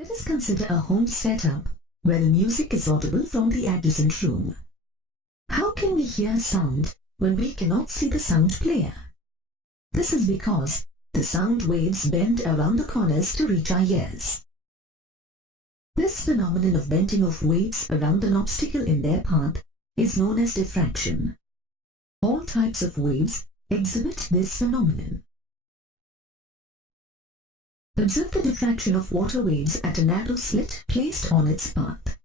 Let us consider a home setup where the music is audible from the adjacent room. How can we hear sound when we cannot see the sound player? This is because the sound waves bend around the corners to reach our ears. This phenomenon of bending of waves around an obstacle in their path is known as diffraction. All types of waves exhibit this phenomenon. Observe the diffraction of water waves at a narrow slit placed on its path.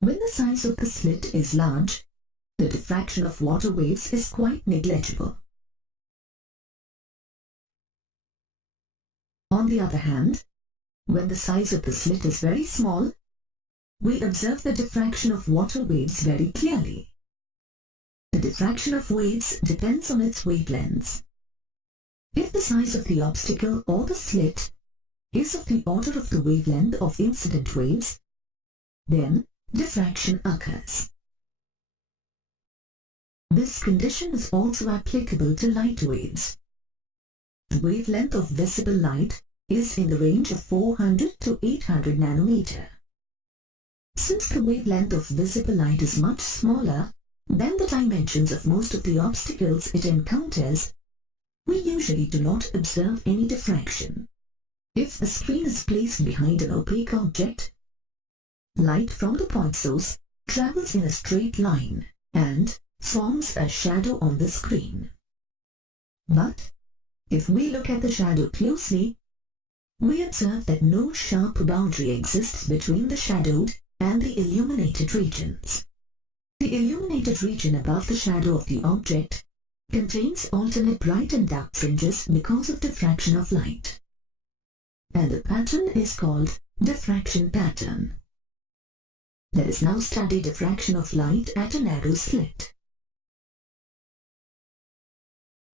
When the size of the slit is large, the diffraction of water waves is quite negligible. On the other hand, when the size of the slit is very small, we observe the diffraction of water waves very clearly. The diffraction of waves depends on its wavelengths. If the size of the obstacle or the slit is of the order of the wavelength of incident waves, then diffraction occurs. This condition is also applicable to light waves. The wavelength of visible light is in the range of 400 to 800 nanometer. Since the wavelength of visible light is much smaller than the dimensions of most of the obstacles it encounters, we usually do not observe any diffraction. If a screen is placed behind an opaque object, light from the point source travels in a straight line and forms a shadow on the screen. But if we look at the shadow closely, we observe that no sharp boundary exists between the shadowed and the illuminated regions. The illuminated region above the shadow of the object contains alternate bright and dark fringes because of diffraction of light. And the pattern is called diffraction pattern. Let us now study diffraction of light at a narrow slit.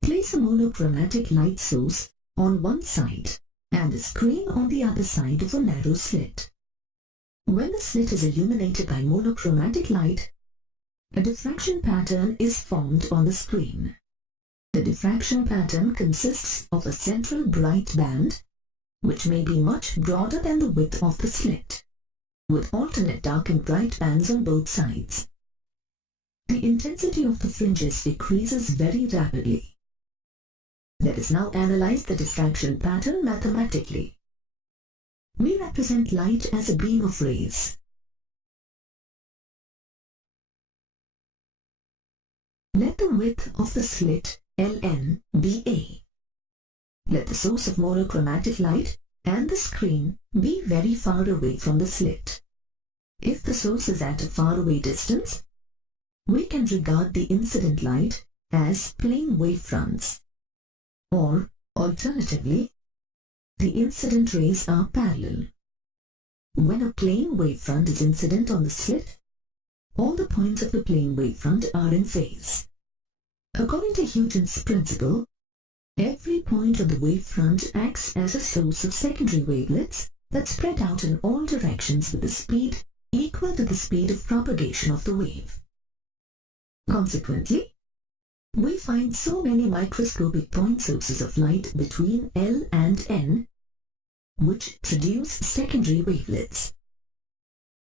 Place a monochromatic light source on one side and a screen on the other side of a narrow slit. When the slit is illuminated by monochromatic light, a diffraction pattern is formed on the screen. The diffraction pattern consists of a central bright band, which may be much broader than the width of the slit, with alternate dark and bright bands on both sides. The intensity of the fringes decreases very rapidly. Let us now analyze the diffraction pattern mathematically. We represent light as a beam of rays. Let the width of the slit Ln be A. Let the source of monochromatic light and the screen be very far away from the slit. If the source is at a faraway distance, we can regard the incident light as plane wavefronts. Or, alternatively, the incident rays are parallel. When a plane wavefront is incident on the slit, all the points of the plane wavefront are in phase. According to Huygens' principle, every point on the wavefront acts as a source of secondary wavelets that spread out in all directions with a speed equal to the speed of propagation of the wave. Consequently, we find so many microscopic point sources of light between L and N, which produce secondary wavelets.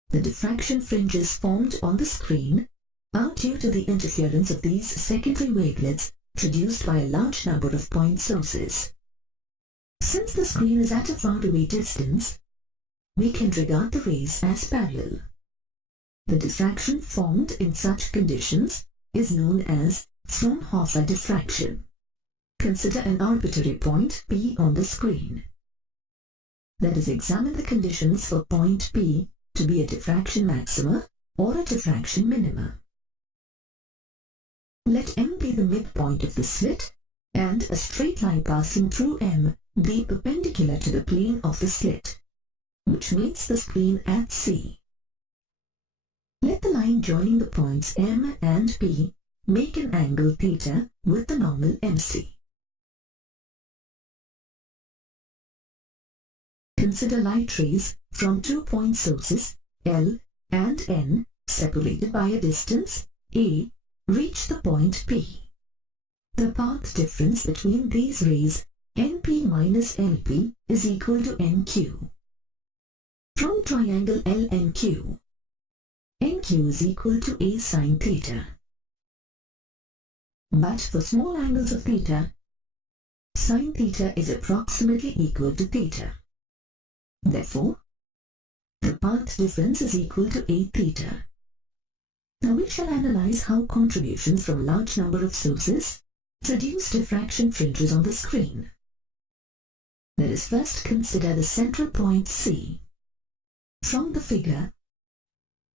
The diffraction fringes formed on the screen are due to the interference of these secondary wavelets produced by a large number of point sources. Since the screen is at a faraway distance, we can regard the rays as parallel. The diffraction formed in such conditions is known as Fraunhofer diffraction. Consider an arbitrary point P on the screen. Let us examine the conditions for point P to be a diffraction maxima or a diffraction minima. Let M be the midpoint of the slit and a straight line passing through M be perpendicular to the plane of the slit, which meets the screen at C. Let the line joining the points M and P make an angle theta with the normal MC. Consider light rays from 2 point sources L and N separated by a distance A reach the point P. The path difference between these rays NP minus LP is equal to NQ. From triangle LNQ, NQ is equal to A sin theta. But for small angles of theta, sin theta is approximately equal to theta. Therefore, the path difference is equal to A theta. Now we shall analyze how contributions from a large number of sources produce diffraction fringes on the screen. Let us first consider the central point C. From the figure,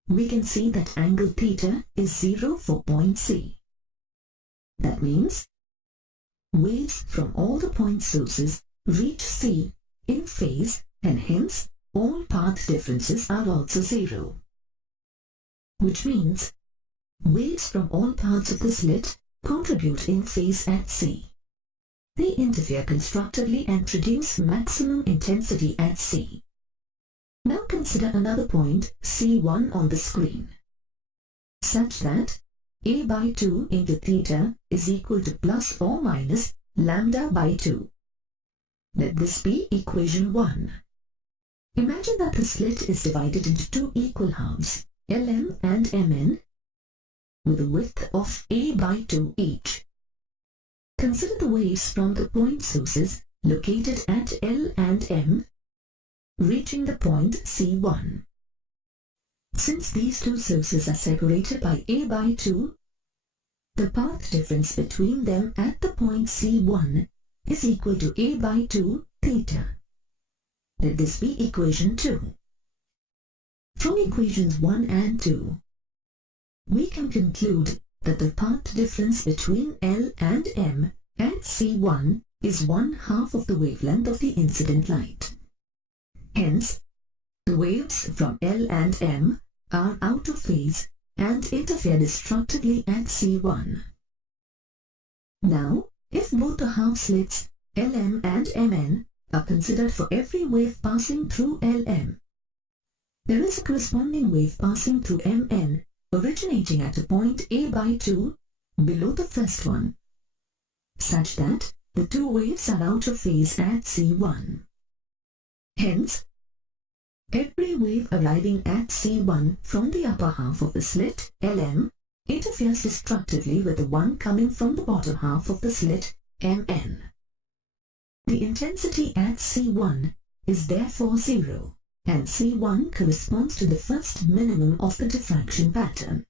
we can see that angle theta is 0 for point C. That means waves from all the point sources reach C in phase, and hence all path differences are also 0. Which means waves from all parts of the slit contribute in phase at C. They interfere constructively and produce maximum intensity at C. Now consider another point C1 on the screen, such that A by 2 into theta is equal to plus or minus lambda by 2. Let this be equation 1. Imagine that the slit is divided into two equal halves, LM and MN, with a width of A by 2 each. Consider the waves from the point sources located at L and M reaching the point C1. Since these two sources are separated by A by 2, the path difference between them at the point C1 is equal to A by 2 theta. Let this be equation 2. From equations 1 and 2, we can conclude that the path difference between L and M at C1 is 1/2 of the wavelength of the incident light. Hence, the waves from L and M are out of phase and interfere destructively at C1. Now, if both the half slits LM and MN are considered for every wave passing through LM, there is a corresponding wave passing through MN originating at a point A by 2 below the first one, such that the two waves are out of phase at C1. Hence, every wave arriving at C1 from the upper half of the slit LM interferes destructively with the one coming from the bottom half of the slit MN. The intensity at C1 is therefore 0, and C1 corresponds to the first minimum of the diffraction pattern.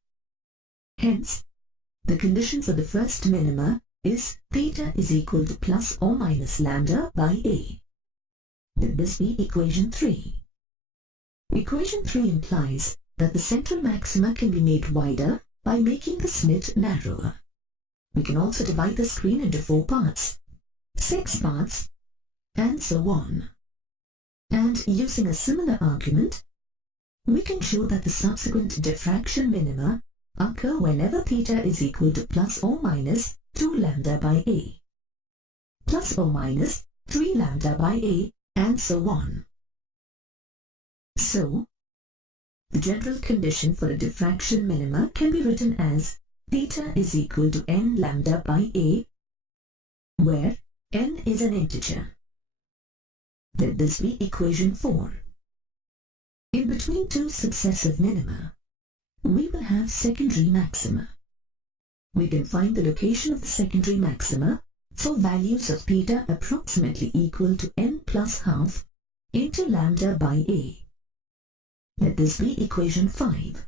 Hence, the condition for the first minima is theta is equal to plus or minus lambda by A. Let this be equation 3. Equation 3 implies that the central maxima can be made wider by making the slit narrower. We can also divide the screen into 4 parts, 6 parts, and so on. And using a similar argument, we can show that the subsequent diffraction minima occur whenever theta is equal to plus or minus 2 lambda by A, plus or minus 3 lambda by A, and so on. So, the general condition for a diffraction minima can be written as theta is equal to n lambda by A, where n is an integer. Let this be equation 4. In between two successive minima, we will have secondary maxima. We can find the location of the secondary maxima for values of theta approximately equal to n plus half into lambda by A. Let this be equation 5.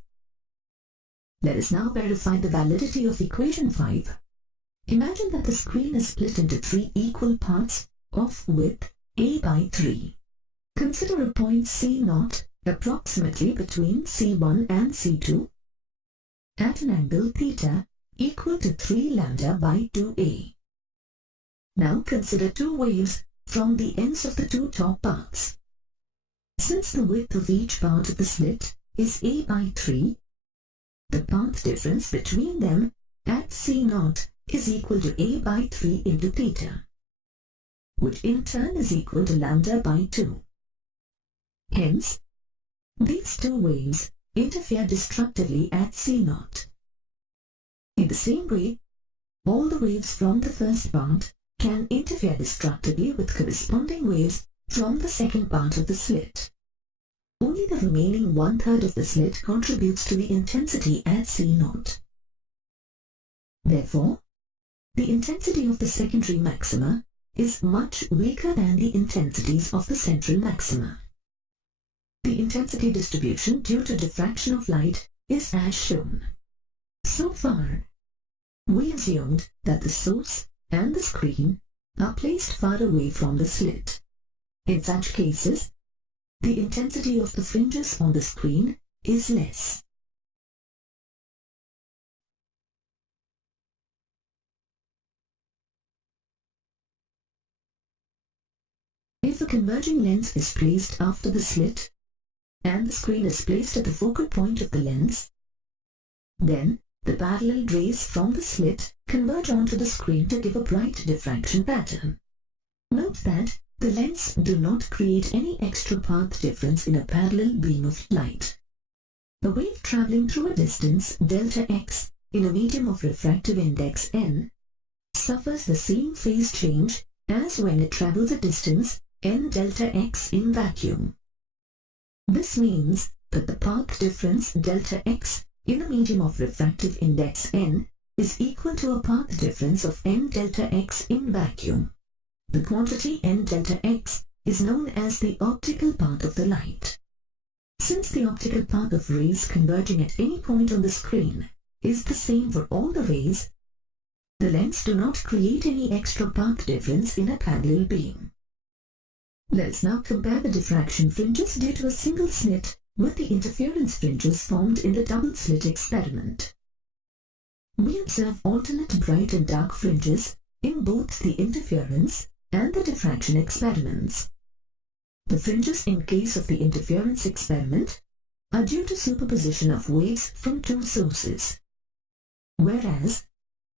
Let us now verify the validity of equation 5. Imagine that the screen is split into 3 equal parts of width A by 3. Consider a point C0 approximately between C1 and C2 at an angle theta equal to 3 lambda by 2A. Now consider two waves from the ends of the two top parts. Since the width of each part of the slit is A by 3, the path difference between them at C0 is equal to A by 3 into theta, which in turn is equal to lambda by 2. Hence, these two waves interfere destructively at C0. In the same way, all the waves from the first part can interfere destructively with corresponding waves from the second part of the slit. Only the remaining one-third of the slit contributes to the intensity at C0. Therefore, the intensity of the secondary maxima is much weaker than the intensities of the central maxima. The intensity distribution due to diffraction of light is as shown. So far, we assumed that the source and the screen are placed far away from the slit. In such cases, the intensity of the fringes on the screen is less. If a converging lens is placed after the slit and the screen is placed at the focal point of the lens, then the parallel rays from the slit converge onto the screen to give a bright diffraction pattern. Note that the lens do not create any extra path difference in a parallel beam of light. A wave traveling through a distance delta x in a medium of refractive index n suffers the same phase change as when it travels a distance n delta x in vacuum. This means that the path difference delta x in a medium of refractive index n is equal to a path difference of n delta x in vacuum. The quantity n delta x is known as the optical path of the light. Since the optical path of rays converging at any point on the screen is the same for all the rays, the lens do not create any extra path difference in a parallel beam. Let us now compare the diffraction fringes due to a single slit with the interference fringes formed in the double slit experiment. We observe alternate bright and dark fringes in both the interference and the diffraction experiments. The fringes in case of the interference experiment are due to superposition of waves from two sources, whereas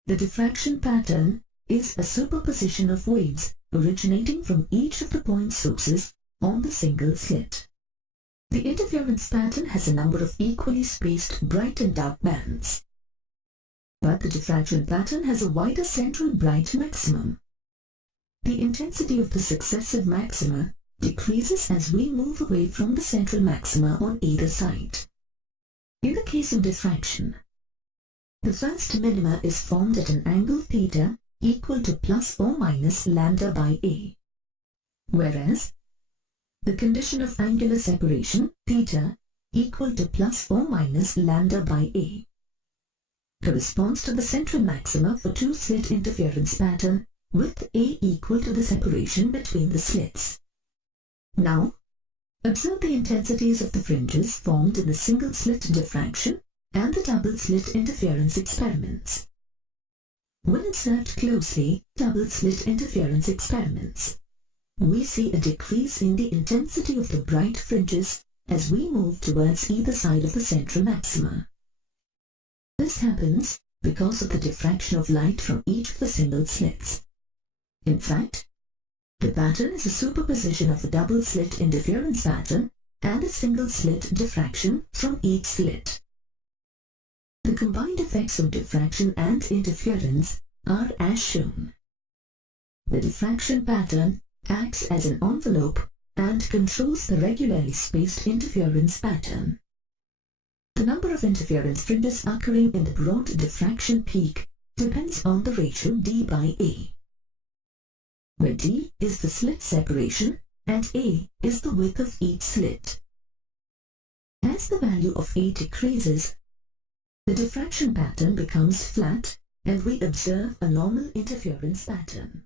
the diffraction pattern is a superposition of waves originating from each of the point sources on the single slit. The interference pattern has a number of equally spaced bright and dark bands, but the diffraction pattern has a wider central bright maximum. The intensity of the successive maxima decreases as we move away from the central maxima on either side. In the case of diffraction, the first minima is formed at an angle theta equal to plus or minus lambda by a, whereas the condition of angular separation theta equal to plus or minus lambda by a corresponds to the central maxima for two-slit interference pattern with a equal to the separation between the slits. Now, observe the intensities of the fringes formed in the single-slit diffraction and the double-slit interference experiments. When observed closely, double-slit interference experiments, we see a decrease in the intensity of the bright fringes as we move towards either side of the central maxima. This happens because of the diffraction of light from each of the single slits. In fact, the pattern is a superposition of a double-slit interference pattern and a single-slit diffraction from each slit. The combined effects of diffraction and interference are as shown. The diffraction pattern acts as an envelope and controls the regularly spaced interference pattern. The number of interference fringes occurring in the broad diffraction peak depends on the ratio d by a, where d is the slit separation and a is the width of each slit. As the value of a decreases, the diffraction pattern becomes flat and we observe a normal interference pattern.